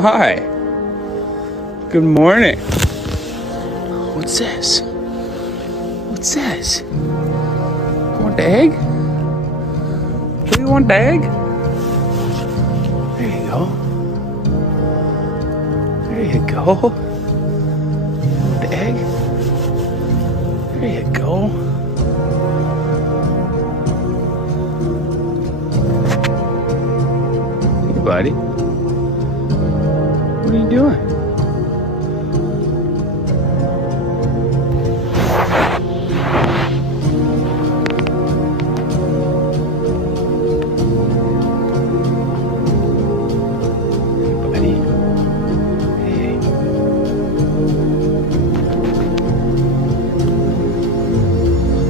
Hi. Good morning. What's this? What's this? You want the egg? Do you want the egg? There you go. There you go. The egg. There you go. Hey, buddy.